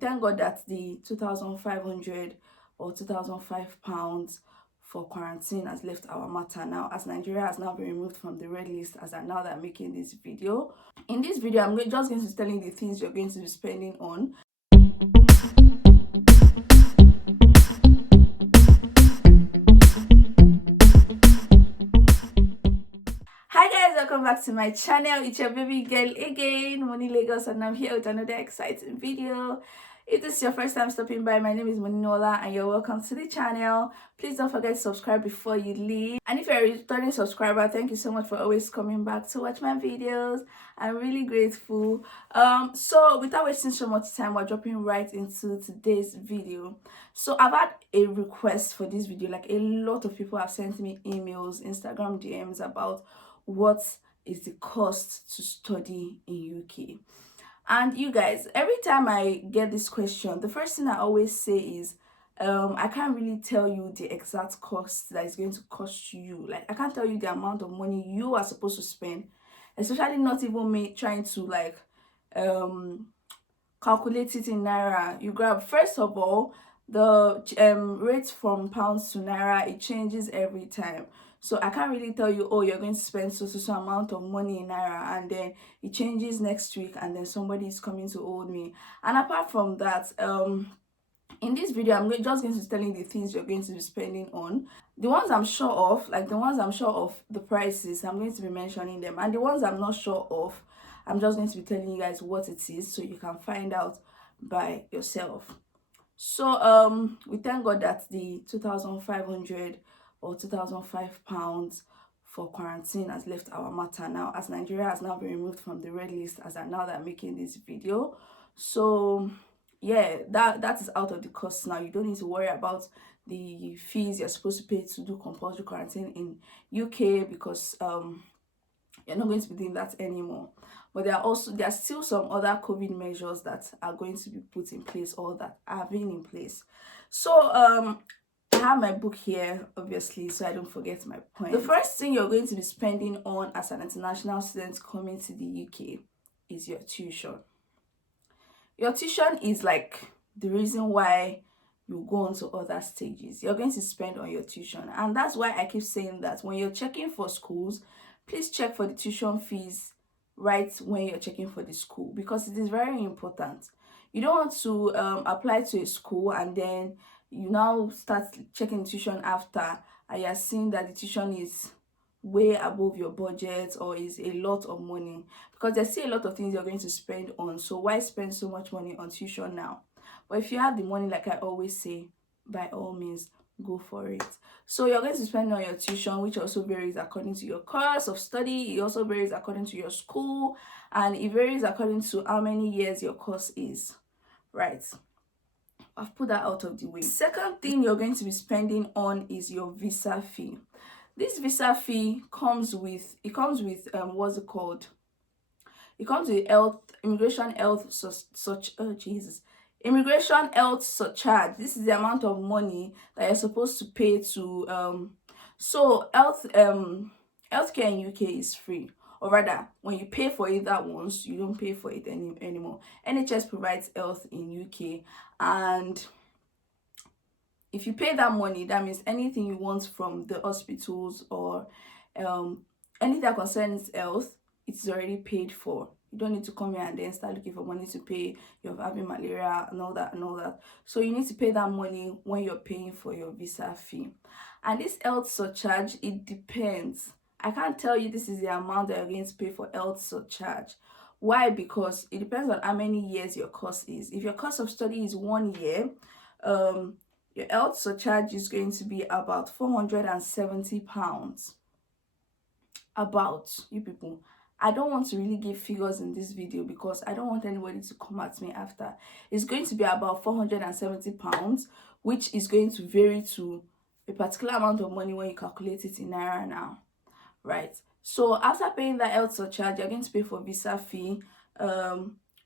thank God that the 2,500 or 2,005 pounds for quarantine has left our matter now, as Nigeria has now been removed from the red list as I now that I'm making this video. In this video, I'm just going to tell you the things you're going to be spending on. Hi guys, welcome back to my channel. It's your baby girl again, MonnyLagos, and I'm here with another exciting video. If this is your first time stopping by, my name is Moninola and you're welcome to the channel. Please don't forget to subscribe before you leave. And if you're a returning subscriber, thank you so much for always coming back to watch my videos. I'm really grateful. So without wasting so much time, we're dropping right into today's video. So I've had a request for this video. Like, a lot of people have sent me emails, Instagram DMs about what is the cost to study in UK. And you guys, every time I get this question, the first thing I always say is I can't really tell you the exact cost that is going to cost you. Like, I can't tell you the amount of money you are supposed to spend, especially not even me trying to like calculate it in naira. You grab, first of all, the rate from pounds to naira, it changes every time. So I can't really tell you, oh, you're going to spend so amount of money in naira, and then it changes next week, and then somebody is coming to owe me. And apart from that, in this video, I'm just going to tell you the things you're going to be spending on. The ones I'm sure of, like the ones I'm sure of the prices, I'm going to be mentioning them. And the ones I'm not sure of, I'm just going to be telling you guys what it is so you can find out by yourself. So we thank God that the 2,500 or 2,005 pounds for quarantine has left our matter now, as Nigeria has now been removed from the red list as I now that I'm making this video. So yeah, that is out of the cost now. You don't need to worry about the fees you're supposed to pay to do compulsory quarantine in UK, because you're not going to be doing that anymore. But there are still some other COVID measures that are going to be put in place, or that have been in place. So I have my book here, obviously, so I don't forget my point. The first thing you're going to be spending on as an international student coming to the UK is your tuition. Your tuition is like the reason why you go on to other stages. You're going to spend on your tuition, and that's why I keep saying that when you're checking for schools, please check for the tuition fees right when you're checking for the school, because it is very important. You don't want to apply to a school and then you now start checking tuition after, and you're seeing that the tuition is way above your budget or is a lot of money, because there's still a lot of things you're going to spend on. So why spend so much money on tuition now? But if you have the money, like I always say, by all means, go for it. So you're going to spend on your tuition, which also varies according to your course of study. It also varies according to your school, and it varies according to how many years your course is. Right, I've put that out of the way. Second thing you're going to be spending on is your visa fee. This visa fee comes with what's it called? It comes with immigration health surcharge. This is the amount of money that you're supposed to pay to healthcare in UK is free, or rather, when you pay for it that once, you don't pay for it anymore. NHS provides health in UK, and if you pay that money, that means anything you want from the hospitals or anything that concerns health, it's already paid for. You don't need to come here and then start looking for money to pay. You're having malaria and all that. So you need to pay that money when you're paying for your visa fee. And this health surcharge, it depends. I can't tell you this is the amount that you're going to pay for health surcharge. Why? Because it depends on how many years your course is. If your course of study is 1 year, your health surcharge is going to be about 470 pounds. About, you people, I don't want to really give figures in this video because I don't want anybody to come at me after. It's going to be about 470 pounds, which is going to vary to a particular amount of money when you calculate it in naira now, right? So after paying that health surcharge, you're going to pay for visa fee,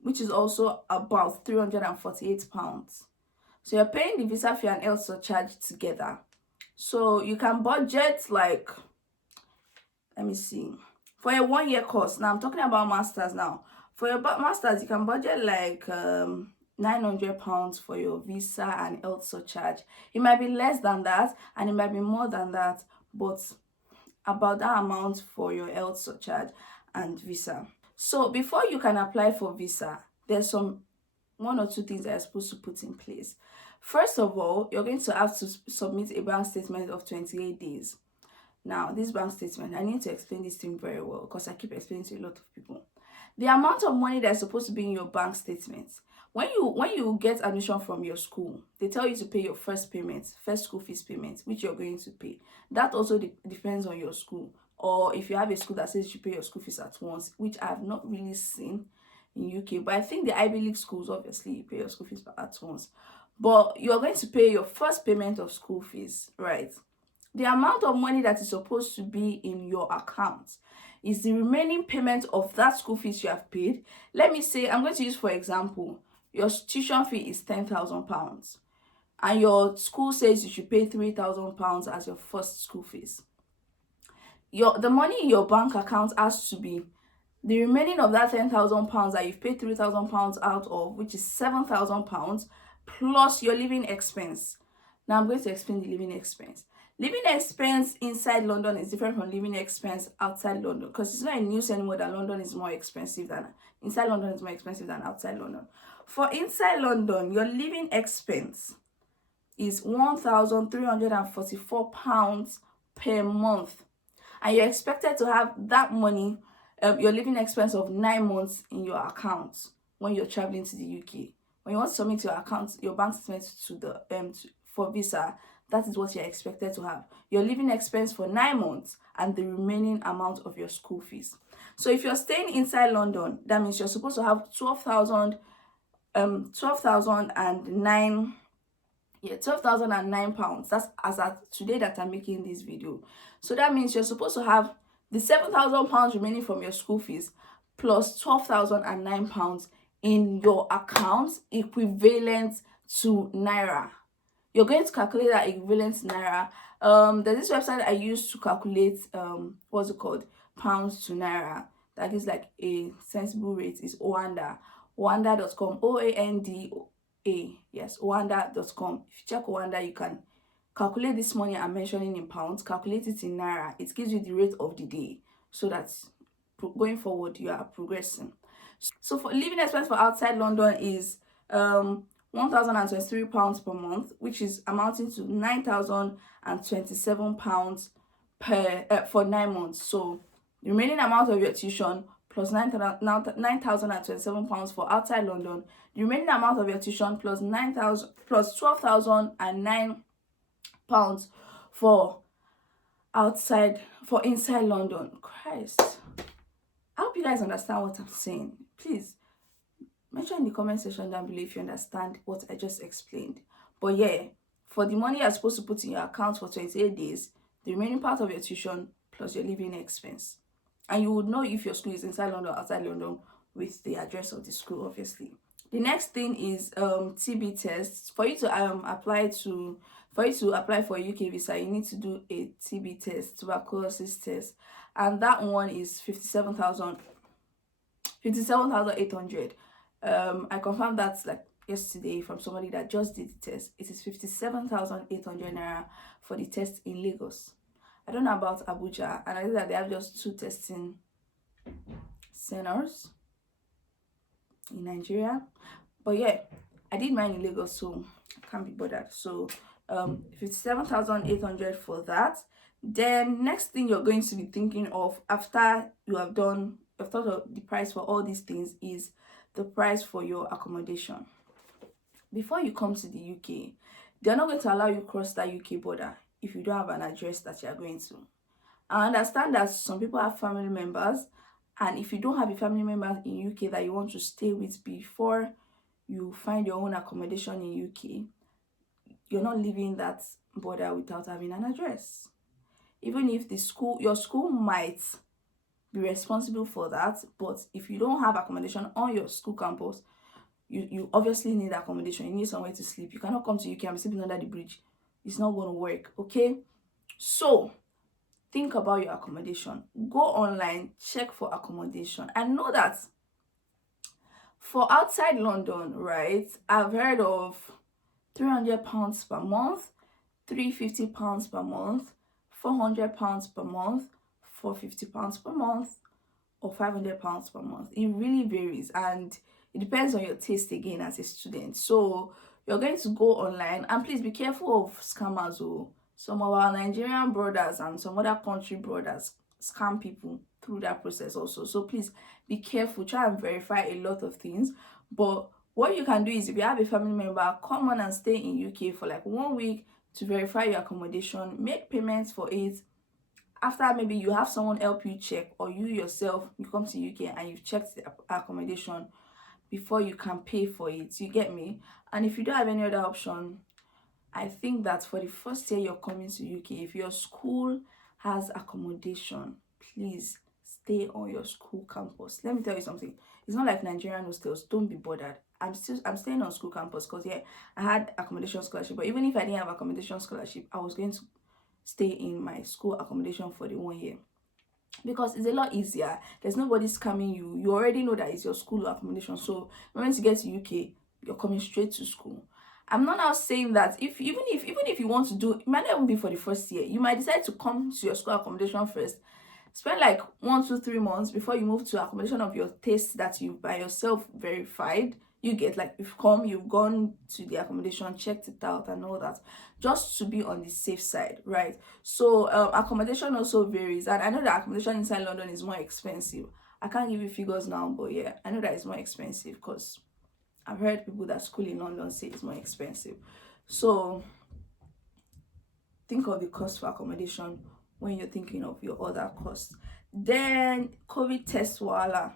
which is also about 348 pounds. So you're paying the visa fee and health surcharge together. So you can budget, like, let me see, for a 1 year course. Now I'm talking about masters now. For your masters, you can budget like £900 for your visa and health surcharge. It might be less than that and it might be more than that, but about that amount for your health surcharge and visa. So before you can apply for visa, there's some one or two things that you're supposed to put in place. First of all, you're going to have to submit a bank statement of 28 days. Now, this bank statement, I need to explain this thing very well because I keep explaining to a lot of people. The amount of money that's supposed to be in your bank statement. When you get admission from your school, they tell you to pay your first school fees payment, which you're going to pay. That also depends on your school. Or if you have a school that says you pay your school fees at once, which I have not really seen in UK, but I think the Ivy League schools, obviously you pay your school fees at once. But you're going to pay your first payment of school fees, right? The amount of money that is supposed to be in your account is the remaining payment of that school fees you have paid. Let me say, I'm going to use for example, your tuition fee is £10,000 and your school says you should pay £3,000 as your first school fees. The money in your bank account has to be the remaining of that £10,000 that you've paid £3,000 out of, which is £7,000 plus your living expense. Now I'm going to explain the living expense. Living expense inside London is different from living expense outside London, because it's not in news anymore that London is more expensive than inside London is more expensive than outside London. For inside London, your living expense is £1,344 per month, and you're expected to have that money, your living expense of 9 months in your account when you're traveling to the UK. When you want to submit your account, your bank statement to the for visa, that is what you're expected to have. Your living expense for 9 months and the remaining amount of your school fees. So if you're staying inside London, that means you're supposed to have 12,009 £12,009. That's as at today that I'm making this video. So that means you're supposed to have the £7,000 remaining from your school fees plus £12,009 in your account, equivalent to Naira. You're going to calculate that equivalent to Naira. There's this website I use to calculate what's it called, pounds to Naira. That is like a sensible rate. Is Oanda.com, OANDA. Yes, Oanda.com. If you check Oanda, you can calculate this money I'm mentioning in pounds, calculate it in Naira. It gives you the rate of the day, so that going forward you are progressing. So for living expense for outside London is £1,023 per month, which is amounting to £9,027 per for 9 months. So the remaining amount of your tuition plus £9,027 for outside London, the remaining amount of your tuition plus £12,009 for inside London. Christ, I hope you guys understand what I'm saying. Please mention in the comment section down below if you understand what I just explained. But yeah, for the money you're supposed to put in your account for 28 days, the remaining part of your tuition plus your living expense. And you would know if your school is inside London or outside London with the address of the school, obviously. The next thing is TB tests. For you to apply for a UK visa, you need to do a TB test, tuberculosis test, and that one is 57,800. I confirmed that like yesterday from somebody that just did the test. It is 57,800 Naira for the test in Lagos. I don't know about Abuja, and I know that they have just 2 testing centers in Nigeria. But yeah, I did mine in Lagos, so I can't be bothered. So 57,800 for that. Then next thing you're going to be thinking of after you have thought of the price for all these things is the price for your accommodation. Before you come to the UK, they're not going to allow you cross that UK border if you don't have an address that you're going to. I understand that some people have family members, and if you don't have a family member in UK that you want to stay with before you find your own accommodation in UK, you're not leaving that border without having an address. Even if your school might be responsible for that, but if you don't have accommodation on your school campus, you obviously need accommodation. You need somewhere to sleep. You cannot come to UK and be sleeping under the bridge. It's not going to work, okay? So think about your accommodation. Go online, check for accommodation, and know that For outside London, right, I've heard of £300 per month, £350 per month, £400 per month, £450 per month, or £500 per month. It really varies, and it depends on your taste again as a student. So you're going to go online, and please be careful of scammers. Oh, some of our Nigerian brothers and some other country brothers scam people through that process also. So please be careful, try and verify a lot of things. But what you can do is, if you have a family member, come on and stay in UK for like 1 week to verify your accommodation, make payments for it. After, maybe you have someone help you check, or you yourself, you come to UK and you've checked the accommodation before you can pay for it. You get me? And if you don't have any other option, I think that for the first year you're coming to UK, if your school has accommodation, please stay on your school campus. Let me tell you something. It's not like Nigerian hostels. Don't be bothered. I'm staying on school campus because, yeah, I had accommodation scholarship. But even if I didn't have accommodation scholarship, I was going to stay in my school accommodation for the 1 year, because it's a lot easier. There's nobody scamming you. You already know that it's your school accommodation. So when you get to UK, you're coming straight to school. I'm not now saying that if even if you want to do, it might not even be for the first year. You might decide to come to your school accommodation first, spend like 1 to 3 months before you move to accommodation of your taste that you by yourself verified. You get, like, you've gone to the accommodation, checked it out and all that, just to be on the safe side, right? So accommodation also varies, and I know that accommodation inside London is more expensive. I can't give you figures now, but yeah, I know that it's more expensive because I've heard people that school in London say it's more expensive. So think of the cost for accommodation when you're thinking of your other costs. Then COVID test, voila.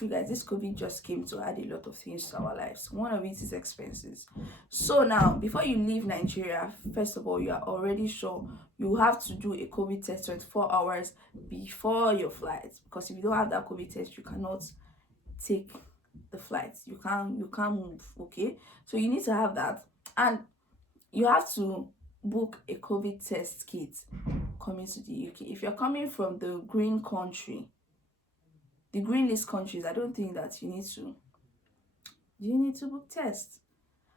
You guys, this COVID just came to add a lot of things to our lives. One of it is expenses. So now, before you leave Nigeria, first of all, you are already sure you have to do a COVID test 24 hours before your flight, because if you don't have that COVID test, you cannot take the flight. You can't move. Okay, so you need to have that, and you have to book a COVID test kit coming to the UK. If you're coming from the green country, the green list countries, I don't think that you need to book tests.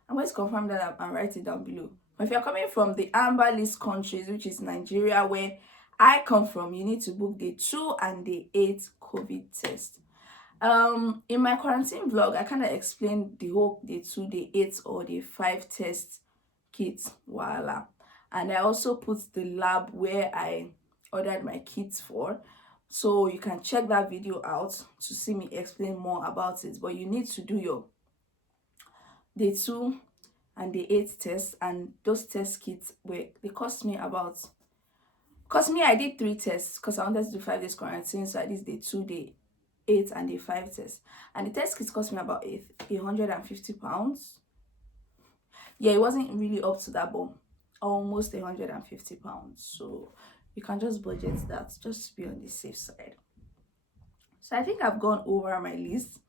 I'm going to confirm that and write it down below. But if you're coming from the amber list countries, which is Nigeria, where I come from, you need to book the 2 and the 8 COVID test. In my quarantine vlog, I kind of explained the whole day 2, day 8, or the 5 test kits, voila. And I also put the lab where I ordered my kits for, so you can check that video out to see me explain more about it. But you need to do your day 2 and day 8 tests, and those test kits they cost me about, because me, I did 3 tests because I wanted to do 5 days quarantine. So I did day 2, day 8 and day 5 tests, and the test kits cost me about £150. Yeah, it wasn't really up to that, but almost £150. So you can just budget that, just to be on the safe side. So I think I've gone over my list.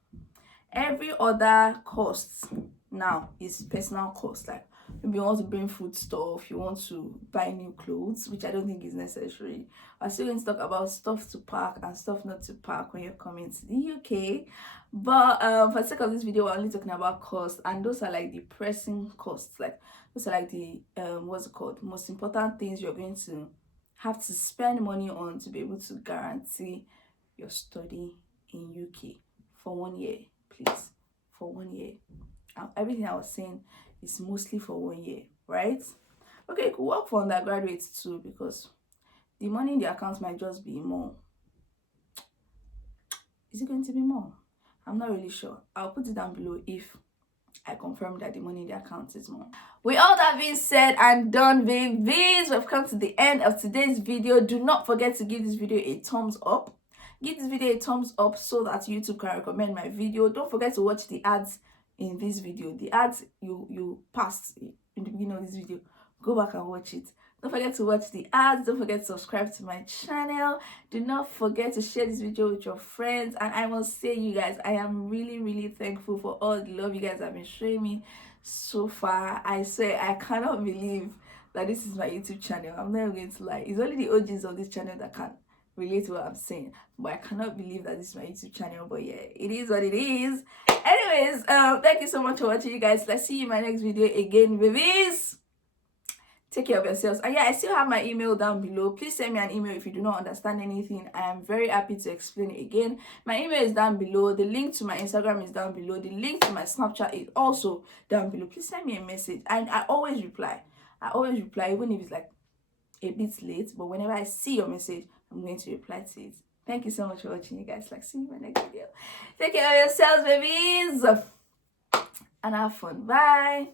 Every other cost now is personal cost. Like, maybe you want to bring food stuff, you want to buy new clothes, which I don't think is necessary. I'm still going to talk about stuff to pack and stuff not to pack when you're coming to the UK. But for the sake of this video, we're only talking about costs, and those are like the pressing costs. Like, those are like the what's it called, most important things you're going to have to spend money on to be able to guarantee your study in UK for 1 year. Please, for 1 year. Everything I was saying is mostly for 1 year, right? Okay, it could work for undergraduates too, because the money in the account might just be more. Is it going to be more? I'm not really sure. I'll put it down below if I confirm that the money in the account is more. With all that being said and done, babies, we've come to the end of today's video. Do not forget to give this video a thumbs up. Give this video a thumbs up so that YouTube can recommend my video. Don't forget to watch the ads in this video. The ads you passed in the beginning of this video, go back and watch it. Don't forget to watch the ads. Don't forget to subscribe to my channel. Do not forget to share this video with your friends. And I must say, you guys, I am really thankful for all the love you guys have been showing me so far. I swear, I cannot believe that this is my YouTube channel. I'm not going to lie. It's only the OGs of this channel that can relate to what I'm saying. But I cannot believe that this is my YouTube channel. But yeah, it is what it is. Anyways, thank you so much for watching, you guys. Let's see you in my next video again, babies. Take care of yourselves. And yeah, I still have my email down below. Please send me an email if you do not understand anything. I am very happy to explain it again. My email is down below. The link to my Instagram is down below. The link to my Snapchat is also down below. Please send me a message. And I always reply. I always reply, even if it's like a bit late. But whenever I see your message, I'm going to reply to it. Thank you so much for watching, you guys. Like, see you in my next video. Take care of yourselves, babies. And have fun. Bye.